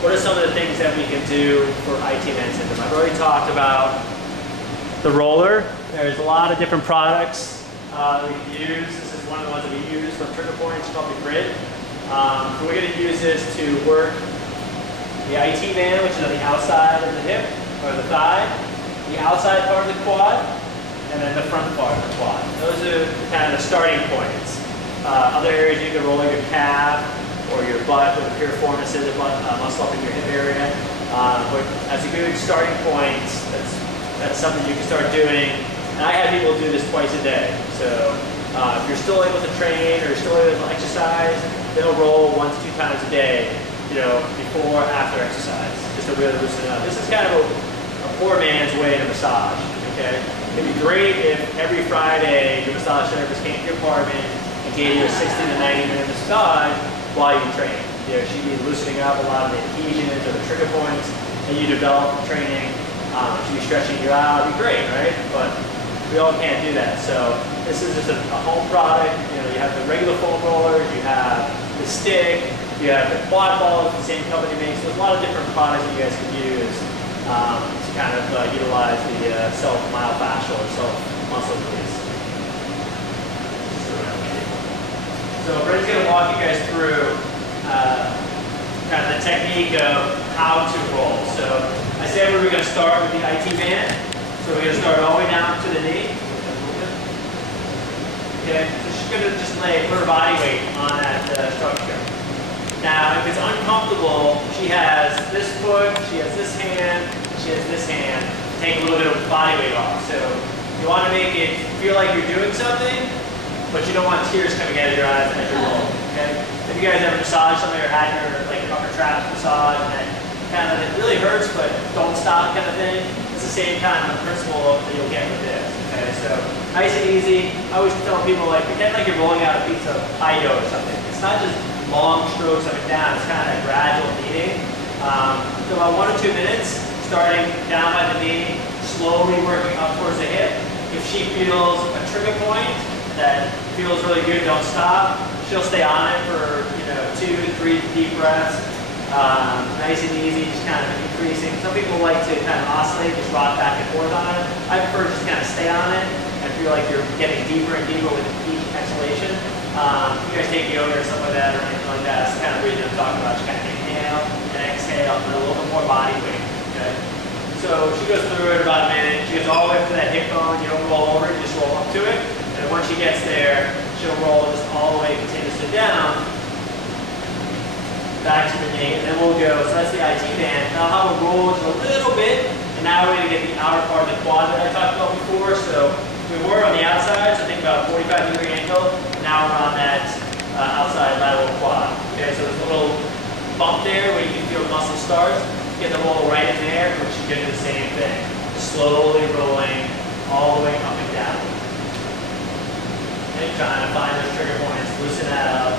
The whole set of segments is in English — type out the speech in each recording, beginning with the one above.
what are some of the things that we can do for IT band syndrome? I've already talked about the roller. There's a lot of different products that we can use. This is one of the ones that we use for trigger points called the Grid. So we're going to use this to work the IT band, which is on the outside of the hip or the thigh, the outside part of the quad, and then the front part of the quad. Those are kind of the starting points. Other areas you can roll your calf or your butt with a piriformis muscle up in your hip area. But as a good starting point, that's something you can start doing. And I have people do this twice a day. So if you're still able to train or you're still able to exercise, they'll roll 1 to 2 times a day, before or after exercise, just to really loosen it up. This is kind of a poor man's way to massage, okay? It'd be great if every Friday your massage therapist came to your apartment and gave you a 60 to 90 minute massage while you train. She'd be loosening up a lot of the adhesions or the trigger points, and you develop the training. She'd be stretching you out. It'd be great, right? But we all can't do that. So this is just a home product. You have the regular foam rollers, you have the stick, you have the quad ball that the same company makes. There's a lot of different products that you guys can use to kind of utilize the self-myofascial or self-muscle release. So Brent's going to walk you guys through kind of the technique of how to roll. So I said we were going to start with the IT band. So we're going to start all the way down to the knee. Okay, so she's going to just put her body weight on that structure. Now, if it's uncomfortable, she has this foot, she has this hand, she has this hand. Take a little bit of body weight off. So you want to make it feel like you're doing something, but you don't want tears coming out of your eyes as you roll. Okay? If you guys ever massaged somebody or had your upper trap massage and that it really hurts, but don't stop kind of thing, it's the same kind of principle that you'll get with this. Okay, so nice and easy. I always tell people pretend like you're rolling out a piece of pie dough or something. It's not just long strokes up and down. It's kind of a gradual kneading. So about 1 or 2 minutes, starting down by the knee, slowly working up towards the hip. If she feels a trigger point that feels really good, don't stop. She'll stay on it for 2 to 3 deep breaths. Nice and easy, just kind of increasing. Some people like to kind of oscillate, just rock back and forth on it. I prefer just kind of stay on it and feel like you're getting deeper and deeper with each exhalation. If you guys take yoga or something like that or anything like that, that's the kind of breathing I'm talking about. Just kind of inhale and exhale with a little bit more body weight. Okay? So she goes through it about a minute. She goes all the way up to that hip bone. You don't roll over it, you just roll up to it. And once she gets there, she'll roll this all the way continuously down, back to the knee, and then we'll go. So that's the IT band. Now how we'll roll just a little bit, and now we're going to get the outer part of the quad that I talked about before. So we were on the outside, so think about a 45-degree angle. Now we're on that outside lateral quad. Okay, so there's a little bump there where you can feel the muscle start. Get the roll right in there, which is going to do the same thing. Slowly rolling all the way up and down. And trying to find those trigger points, loosen that up.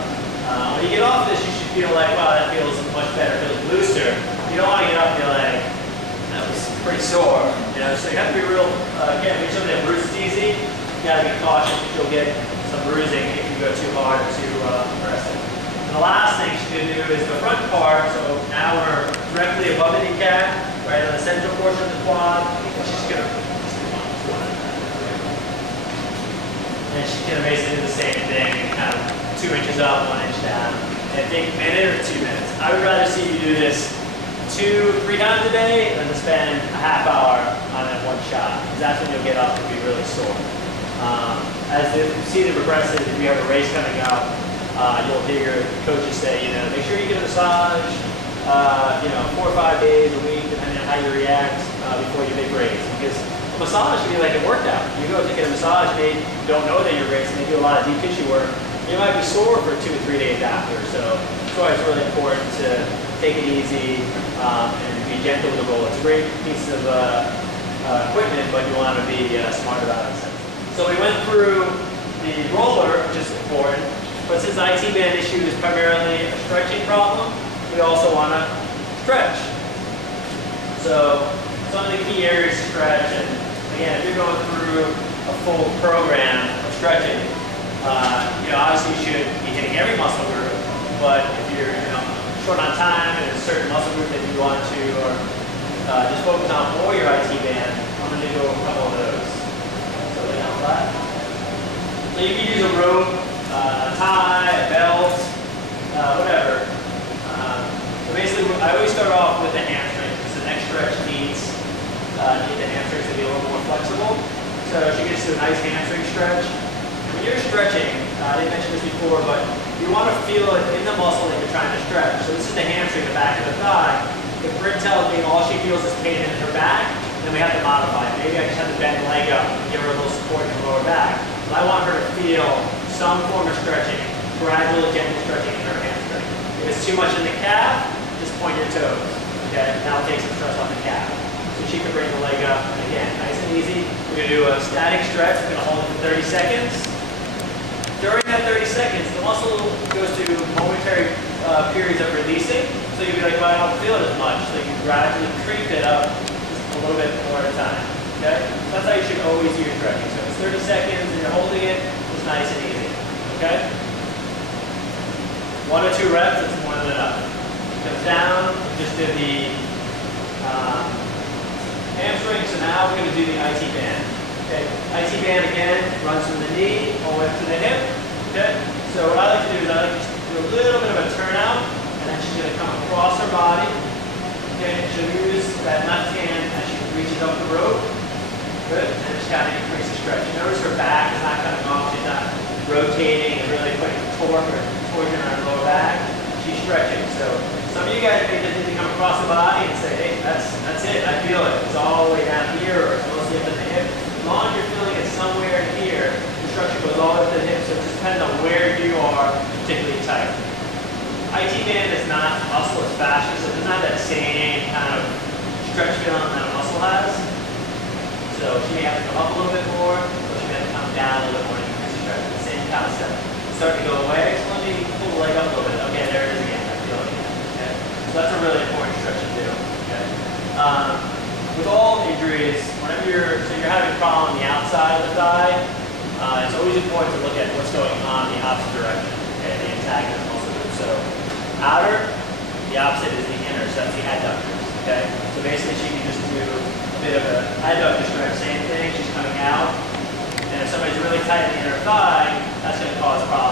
When you get off this, you should feel like, wow, that feels much better, feels looser. You don't want to get up and be like, that was pretty sore. So you have to be real, again, if you're somebody that bruises easy, you got to be cautious because you'll get some bruising if you go too hard or too aggressive. And the last thing she's going to do is the front part. So now we're directly above the kneecap, right on the central portion of the quad. And she's going to, basically do the same thing, kind of 2 inches up, 1 inch down. And take a minute or 2 minutes. I would rather see you do this 2 or 3 times a day than to spend a half hour on that one shot, because that's when you'll get up and be really sore. As the season progresses, if you have a race coming up, you'll hear your coaches say, make sure you get a massage, 4 or 5 days a week, depending on how you react before your big race. Because a massage can be like a workout. You go take a massage, they don't know that you're racing, they do a lot of deep tissue work. You might be sore for 2 or 3 days after. So that's why it's really important to take it easy and be gentle with the roll. It's a great piece of equipment, but you want to be smart about it. So we went through the roller, which is important, but since the IT band issue is primarily a stretching problem, we also want to stretch. So some of the key areas to stretch, and again, if you're going through a full program of stretching, obviously you should be hitting every muscle group, but if you're short on time and a certain muscle group that just focus on for your IT band. I'm going to go over a couple of those. So lay down flat. So you can use a rope, a tie, a belt, whatever. So basically, I always start off with the hamstrings. Because the next stretch needs the hamstrings to be a little more flexible. So she gets to a nice hamstring stretch. When you're stretching, I didn't mention this before, but you want to feel it in the muscle that you're trying to stretch. So this is the hamstring, the back of the thigh. If Bryn tells me all she feels is pain in her back, then we have to modify it. Maybe I just have to bend the leg up and give her a little support in her lower back. But I want her to feel some form of stretching, gradual, gentle stretching in her hamstring. If it's too much in the calf, just point your toes. Okay, now take some stress on the calf. So she can bring the leg up, and again, nice and easy. We're going to do a static stretch. We're going to hold it for 30 seconds. During that 30 seconds, the muscle goes through momentary periods of releasing. So you'll be like, well, I don't feel it as much. So you gradually creep it up just a little bit more at a time. Okay? So that's how you should always use stretching. So if it's 30 seconds and you're holding it, it's nice and easy. Okay? 1 or 2 reps, it's more than enough. Comes down, just do the hamstring. So now we're going to do the IT band. Okay, IT band again runs from the knee all the way up to the hip. Okay, so what I like to do is I like to do a little bit of a turnout, and then she's going to come across her body. Okay, she'll use that left hand as she reaches up the rope. Good, and just kind of increase the stretch. You notice her back is not coming off. She's not rotating and really putting torque or torsion on her lower back. She's stretching. So some of you guys may just need to come across the body and say, hey, that's it. I feel it. It's all the way down here, or it's mostly up in the hip. As long as you're feeling it somewhere here, the structure goes all the way up to the hip, so it just depends on where you are particularly tight. IT band is not muscle, it's fascia, so it's not that same kind of stretch feeling that a muscle has. So she may have to come up a little bit more, or she may have to come down a little bit more to increase the stretch. The same concept. Start to go away, so let me pull the leg up a little bit. Okay, there it is again. I feel it again. Okay? So that's a really important stretch to do. Okay? With all injuries, whenever you're having a problem on the outside of the thigh, it's always important to look at what's going on in the opposite direction, okay, the antagonist muscle group. So outer, the opposite is the inner, so that's the adductors, okay? So basically she can just do a bit of an adductor stretch, same thing, she's coming out, and if somebody's really tight in the inner thigh, that's going to cause problems.